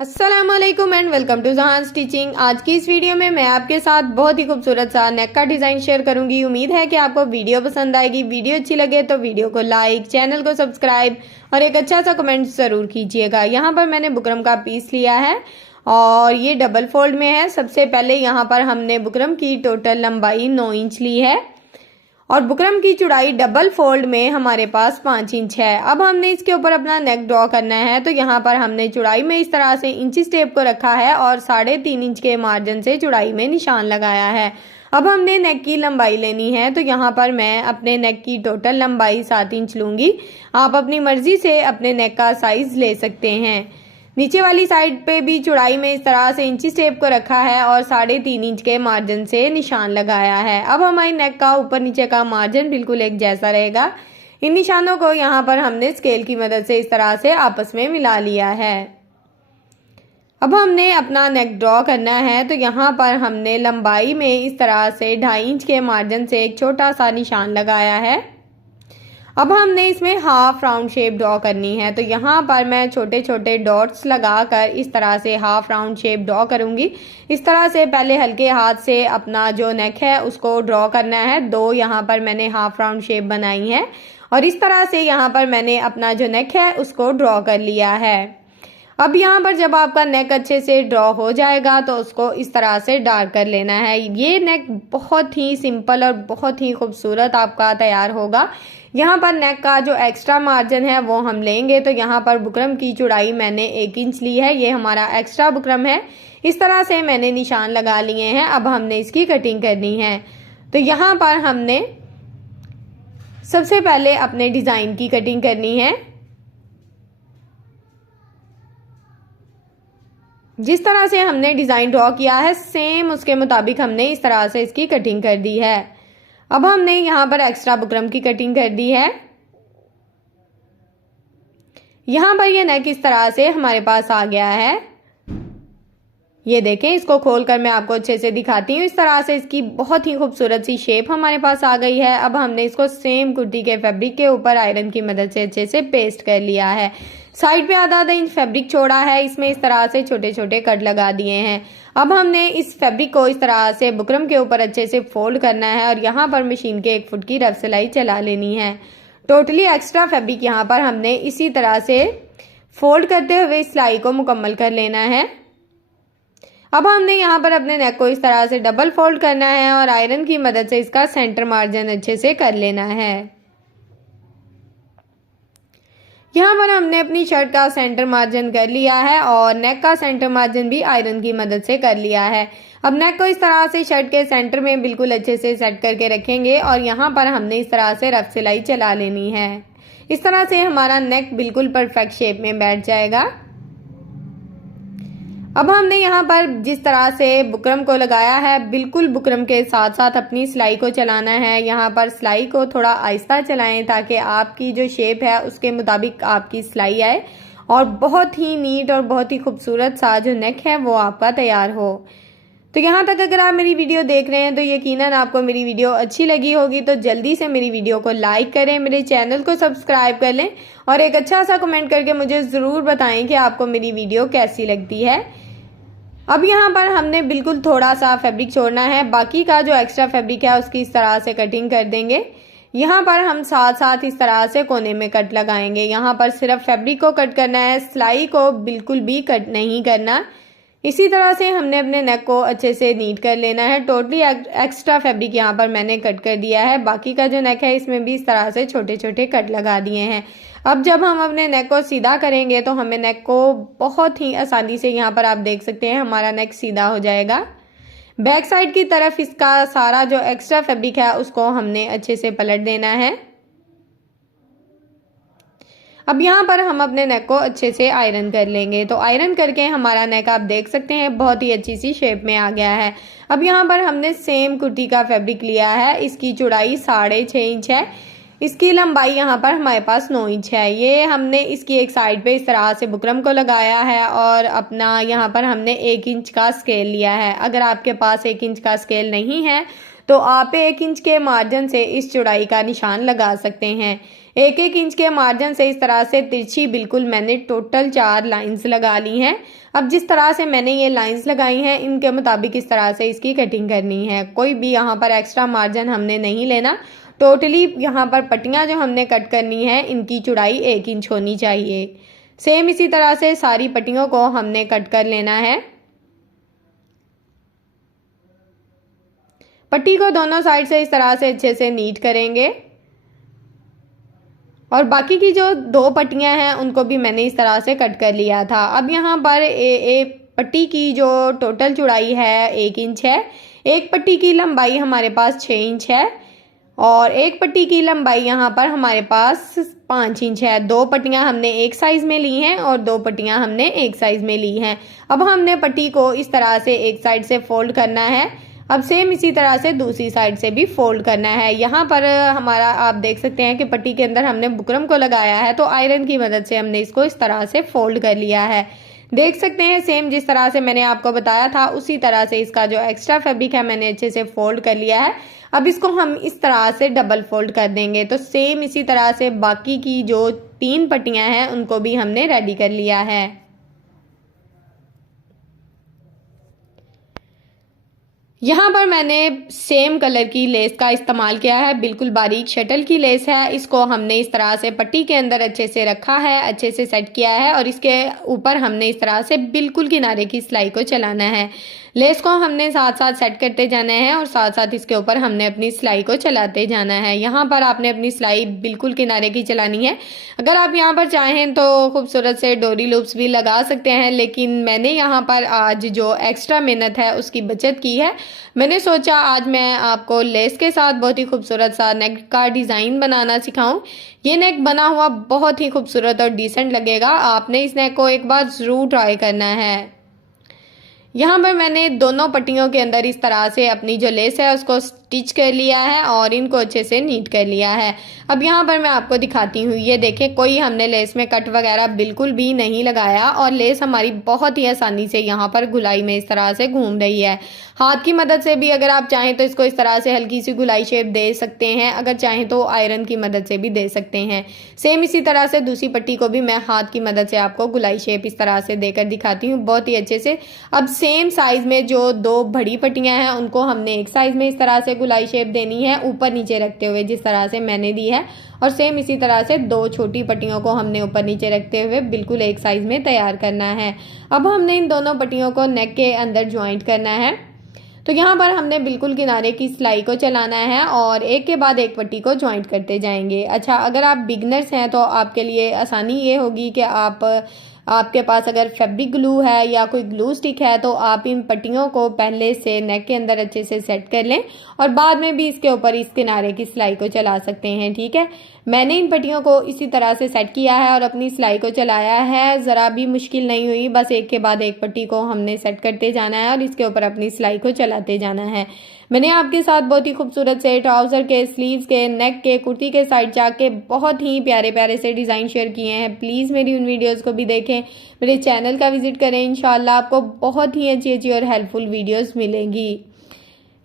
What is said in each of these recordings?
अस्सलामुअलैकुम and welcome to जहान stitching. आज की इस वीडियो में मैं आपके साथ बहुत ही खूबसूरत सा नेक का डिज़ाइन शेयर करूंगी। उम्मीद है कि आपको वीडियो पसंद आएगी। वीडियो अच्छी लगे तो वीडियो को लाइक, चैनल को सब्सक्राइब और एक अच्छा सा कमेंट ज़रूर कीजिएगा। यहाँ पर मैंने बुकरम का पीस लिया है और ये डबल फोल्ड में है। सबसे पहले यहाँ पर हमने बुकरम की टोटल लंबाई 9 इंच ली है और बुकरम की चौड़ाई डबल फोल्ड में हमारे पास 5 इंच है। अब हमने इसके ऊपर अपना नेक ड्रॉ करना है, तो यहाँ पर हमने चौड़ाई में इस तरह से इंची टेप को रखा है और 3.5 इंच के मार्जिन से चौड़ाई में निशान लगाया है। अब हमने नेक की लंबाई लेनी है, तो यहाँ पर मैं अपने नेक की टोटल लंबाई 7 इंच लूंगी। आप अपनी मर्जी से अपने नेक का साइज ले सकते हैं। नीचे वाली साइड पे भी चौड़ाई में इस तरह से इंची टेप को रखा है और 3.5 इंच के मार्जिन से निशान लगाया है। अब हमारी नेक का ऊपर नीचे का मार्जिन बिल्कुल एक जैसा रहेगा। इन निशानों को यहाँ पर हमने स्केल की मदद से इस तरह से आपस में मिला लिया है। अब हमने अपना नेक ड्रॉ करना है, तो यहाँ पर हमने लंबाई में इस तरह से 2.5 इंच के मार्जिन से एक छोटा सा निशान लगाया है। अब हमने इसमें हाफ राउंड शेप ड्रॉ करनी है, तो यहाँ पर मैं छोटे छोटे डॉट्स लगाकर इस तरह से हाफ राउंड शेप ड्रॉ करूंगी। इस तरह से पहले हल्के हाथ से अपना जो नेक है उसको ड्रॉ करना है। 2 यहाँ पर मैंने हाफ राउंड शेप बनाई है और इस तरह से यहाँ पर मैंने अपना जो नेक है उसको ड्रॉ कर लिया है। अब यहाँ पर जब आपका नेक अच्छे से ड्रॉ हो जाएगा तो उसको इस तरह से डार्क कर लेना है। ये नेक बहुत ही सिंपल और बहुत ही खूबसूरत आपका तैयार होगा। यहाँ पर नेक का जो एक्स्ट्रा मार्जिन है वो हम लेंगे, तो यहाँ पर बुकरम की चौड़ाई मैंने 1 इंच ली है। ये हमारा एक्स्ट्रा बुकरम है। इस तरह से मैंने निशान लगा लिए हैं। अब हमने इसकी कटिंग करनी है, तो यहाँ पर हमने सबसे पहले अपने डिज़ाइन की कटिंग करनी है। जिस तरह से हमने डिज़ाइन ड्रॉ किया है सेम उसके मुताबिक हमने इस तरह से इसकी कटिंग कर दी है। अब हमने यहाँ पर एक्स्ट्रा बुकरम की कटिंग कर दी है। यहाँ पर ये नेक इस तरह से हमारे पास आ गया है। ये देखें, इसको खोलकर मैं आपको अच्छे से दिखाती हूँ। इस तरह से इसकी बहुत ही खूबसूरत सी शेप हमारे पास आ गई है। अब हमने इसको सेम कुर्ती के फैब्रिक के ऊपर आयरन की मदद से अच्छे से पेस्ट कर लिया है। साइड पे आधा इंच फैब्रिक छोड़ा है, इसमें इस तरह से छोटे छोटे कट लगा दिए हैं। अब हमने इस फैब्रिक को इस तरह से बुकरम के ऊपर अच्छे से फोल्ड करना है और यहाँ पर मशीन के 1 फुट की रफ सिलाई चला लेनी है। टोटली एक्स्ट्रा फैब्रिक यहाँ पर हमने इसी तरह से फोल्ड करते हुए सिलाई को मुकम्मल कर लेना है। अब हमने यहाँ पर अपने नेक को इस तरह से डबल फोल्ड करना है और आयरन की मदद से इसका सेंटर मार्जिन अच्छे से कर लेना है। यहाँ पर हमने अपनी शर्ट का सेंटर मार्जिन कर लिया है और नेक का सेंटर मार्जिन भी आयरन की मदद से कर लिया है। अब नेक को इस तरह से शर्ट के सेंटर में बिल्कुल अच्छे से सेट करके रखेंगे और यहाँ पर हमने इस तरह से रफ सिलाई चला लेनी है। इस तरह से हमारा नेक बिल्कुल परफेक्ट शेप में बैठ जाएगा। अब हमने यहाँ पर जिस तरह से बुकरम को लगाया है बिल्कुल बुकरम के साथ साथ अपनी सिलाई को चलाना है। यहाँ पर सिलाई को थोड़ा आहिस्ता चलाएं ताकि आपकी जो शेप है उसके मुताबिक आपकी सिलाई आए और बहुत ही नीट और बहुत ही खूबसूरत सा जो नेक है वो आपका तैयार हो। तो यहाँ तक अगर आप मेरी वीडियो देख रहे हैं तो यकीनन आपको मेरी वीडियो अच्छी लगी होगी, तो जल्दी से मेरी वीडियो को लाइक करें, मेरे चैनल को सब्सक्राइब कर लें और एक अच्छा सा कमेंट करके मुझे ज़रूर बताएं कि आपको मेरी वीडियो कैसी लगती है। अब यहाँ पर हमने बिल्कुल थोड़ा सा फैब्रिक छोड़ना है, बाकी का जो एक्स्ट्रा फैब्रिक है उसकी इस तरह से कटिंग कर देंगे। यहाँ पर हम साथ साथ इस तरह से कोने में कट लगाएंगे। यहाँ पर सिर्फ फैब्रिक को कट करना है, सिलाई को बिल्कुल भी कट नहीं करना। इसी तरह से हमने अपने नेक को अच्छे से नीट कर लेना है। टोटली एक्स्ट्रा फैब्रिक यहाँ पर मैंने कट कर दिया है। बाकी का जो नेक है इसमें भी इस तरह से छोटे छोटे कट लगा दिए हैं। अब जब हम अपने नेक को सीधा करेंगे तो हमें नेक को बहुत ही आसानी से यहाँ पर आप देख सकते हैं हमारा नेक सीधा हो जाएगा। बैक साइड की तरफ इसका सारा जो एक्स्ट्रा फैब्रिक है उसको हमने अच्छे से पलट देना है। अब यहाँ पर हम अपने नेक को अच्छे से आयरन कर लेंगे, तो आयरन करके हमारा नेक आप देख सकते हैं बहुत ही अच्छी सी शेप में आ गया है। अब यहाँ पर हमने सेम कुर्ती का फैब्रिक लिया है। इसकी चौड़ाई 6.5 इंच है, इसकी लंबाई यहाँ पर हमारे पास 9 इंच है। ये हमने इसकी एक साइड पे इस तरह से बुकरम को लगाया है और अपना यहाँ पर हमने 1 इंच का स्केल लिया है। अगर आपके पास 1 इंच का स्केल नहीं है तो आप 1 इंच के मार्जिन से इस चौड़ाई का निशान लगा सकते हैं। 1-1 इंच के मार्जिन से इस तरह से तिरछी बिल्कुल मैंने टोटल 4 लाइंस लगा ली हैं। अब जिस तरह से मैंने ये लाइंस लगाई हैं इनके मुताबिक इस तरह से इसकी कटिंग करनी है। कोई भी यहाँ पर एक्स्ट्रा मार्जिन हमने नहीं लेना। टोटली यहाँ पर पट्टियाँ जो हमने कट करनी है इनकी चौड़ाई 1 इंच होनी चाहिए। सेम इसी तरह से सारी पट्टियों को हमने कट कर लेना है। पट्टी को दोनों साइड से इस तरह से अच्छे से नीट करेंगे और बाकी की जो 2 पट्टियां हैं उनको भी मैंने इस तरह से कट कर लिया था। अब यहाँ पर पट्टी की जो टोटल चौड़ाई है 1 इंच है। एक पट्टी की लंबाई हमारे पास 6 इंच है और एक पट्टी की लंबाई यहाँ पर हमारे पास 5 इंच है। 2 पट्टियां हमने एक साइज में ली हैं और 2 पट्टियां हमने एक साइज में ली हैं। अब हमने पट्टी को इस तरह से एक साइड से फोल्ड करना है। अब सेम इसी तरह से दूसरी साइड से भी फोल्ड करना है। यहाँ पर हमारा आप देख सकते हैं कि पट्टी के अंदर हमने बुकरम को लगाया है तो आयरन की मदद से हमने इसको इस तरह से फोल्ड कर लिया है। देख सकते हैं सेम जिस तरह से मैंने आपको बताया था उसी तरह से इसका जो एक्स्ट्रा फैब्रिक है मैंने अच्छे से फोल्ड कर लिया है। अब इसको हम इस तरह से डबल फोल्ड कर देंगे। तो सेम इसी तरह से बाकी की जो 3 पट्टियां हैं उनको भी हमने रेडी कर लिया है। यहाँ पर मैंने सेम कलर की लेस का इस्तेमाल किया है। बिल्कुल बारीक शटल की लेस है। इसको हमने इस तरह से पट्टी के अंदर अच्छे से रखा है, अच्छे से सेट किया है और इसके ऊपर हमने इस तरह से बिल्कुल किनारे की सिलाई को चलाना है। लेस को हमने साथ साथ सेट करते जाना है और साथ साथ इसके ऊपर हमने अपनी सिलाई को चलाते जाना है। यहाँ पर आपने अपनी सिलाई बिल्कुल किनारे की चलानी है। अगर आप यहाँ पर चाहें तो खूबसूरत से डोरी लूप्स भी लगा सकते हैं, लेकिन मैंने यहाँ पर आज जो एक्स्ट्रा मेहनत है उसकी बचत की है। मैंने सोचा आज मैं आपको लेस के साथ बहुत ही खूबसूरत सा नेक का डिज़ाइन बनाना सिखाऊं। ये नेक बना हुआ बहुत ही खूबसूरत और डिसेंट लगेगा। आपने इस नेक को एक बार ज़रूर ट्राई करना है। यहाँ पर मैंने दोनों पट्टियों के अंदर इस तरह से अपनी जो लेस है उसको स्टिच कर लिया है और इनको अच्छे से नीट कर लिया है। अब यहाँ पर मैं आपको दिखाती हूँ। ये देखें, कोई हमने लेस में कट वगैरह बिल्कुल भी नहीं लगाया और लेस हमारी बहुत ही आसानी से यहाँ पर गुलाई में इस तरह से घूम रही है। हाथ की मदद से भी अगर आप चाहें तो इसको इस तरह से हल्की सी गुलाई शेप दे सकते हैं, अगर चाहें तो आयरन की मदद से भी दे सकते हैं। सेम इसी तरह से दूसरी पट्टी को भी मैं हाथ की मदद से आपको गुलाई शेप इस तरह से देकर दिखाती हूँ बहुत ही अच्छे से। अब सेम साइज में जो 2 बड़ी पट्टियां हैं उनको हमने एक साइज में इस तरह से गुलाई शेप देनी है, ऊपर नीचे रखते हुए जिस तरह से मैंने दी है। और सेम इसी तरह से 2 छोटी पट्टियों को हमने ऊपर नीचे रखते हुए बिल्कुल एक साइज में तैयार करना है। अब हमने इन दोनों पट्टियों को नेक के अंदर ज्वाइंट करना है। तो यहाँ पर हमने बिल्कुल किनारे की सिलाई को चलाना है और एक के बाद एक पट्टी को ज्वाइंट करते जाएंगे। अच्छा, अगर आप बिगनर्स हैं तो आपके लिए आसानी ये होगी कि आपके पास अगर फैब्रिक ग्लू है या कोई ग्लू स्टिक है तो आप इन पट्टियों को पहले से नेक के अंदर अच्छे से सेट कर लें और बाद में भी इसके ऊपर इस किनारे की सिलाई को चला सकते हैं। ठीक है, मैंने इन पट्टियों को इसी तरह से सेट किया है और अपनी सिलाई को चलाया है। ज़रा भी मुश्किल नहीं हुई, बस एक के बाद एक पट्टी को हमने सेट करते जाना है और इसके ऊपर अपनी सिलाई को चलाते जाना है। मैंने आपके साथ बहुत ही खूबसूरत से ट्राउज़र के, स्लीव्स के, नेक के, कुर्ती के साइड चाक के बहुत ही प्यारे प्यारे से डिज़ाइन शेयर किए हैं। प्लीज़ मेरी उन वीडियोज़ को भी देखें, मेरे चैनल का विजिट करें। इंशाल्लाह आपको बहुत ही अच्छी अच्छी और हेल्पफुल वीडियोज़ मिलेंगी।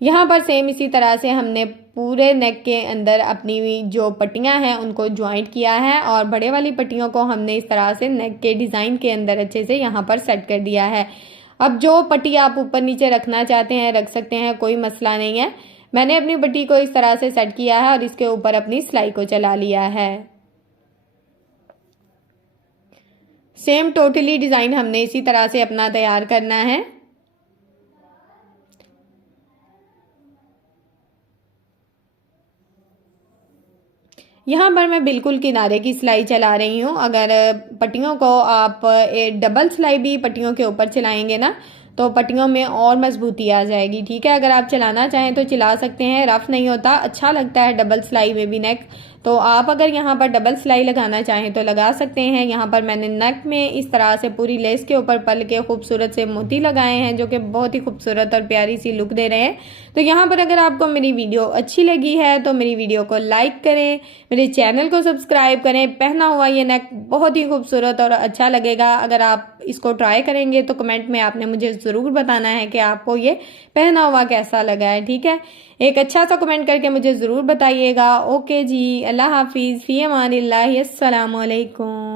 यहाँ पर सेम इसी तरह से हमने पूरे नेक के अंदर अपनी जो पट्टियाँ हैं उनको ज्वाइंट किया है और बड़े वाली पट्टियों को हमने इस तरह से नेक के डिज़ाइन के अंदर अच्छे से यहाँ पर सेट कर दिया है। अब जो पट्टी आप ऊपर नीचे रखना चाहते हैं रख सकते हैं, कोई मसला नहीं है। मैंने अपनी पट्टी को इस तरह से सेट किया है और इसके ऊपर अपनी सिलाई को चला लिया है। सेम टोटली डिज़ाइन हमने इसी तरह से अपना तैयार करना है। यहाँ पर मैं बिल्कुल किनारे की सिलाई चला रही हूँ। अगर पट्टियों को आप डबल सिलाई भी पट्टियों के ऊपर चलाएंगे ना तो पट्टियों में और मजबूती आ जाएगी। ठीक है, अगर आप चलाना चाहें तो चला सकते हैं, रफ नहीं होता, अच्छा लगता है डबल सिलाई में भी नेक। तो आप अगर यहाँ पर डबल सिलाई लगाना चाहें तो लगा सकते हैं। यहाँ पर मैंने नेक में इस तरह से पूरी लेस के ऊपर पल के खूबसूरत से मोती लगाए हैं जो कि बहुत ही खूबसूरत और प्यारी सी लुक दे रहे हैं। तो यहाँ पर अगर आपको मेरी वीडियो अच्छी लगी है तो मेरी वीडियो को लाइक करें, मेरे चैनल को सब्सक्राइब करें। पहना हुआ ये नेक बहुत ही खूबसूरत और अच्छा लगेगा। अगर आप इसको ट्राई करेंगे तो कमेंट में आपने मुझे ज़रूर बताना है कि आपको ये पहना हुआ कैसा लगा है। ठीक है, एक अच्छा सा कमेंट करके मुझे ज़रूर बताइएगा। ओके जी। अल्लाह हाफिज़, फ़ी अमानिल्लाह, अस्सलामु अलैकुम।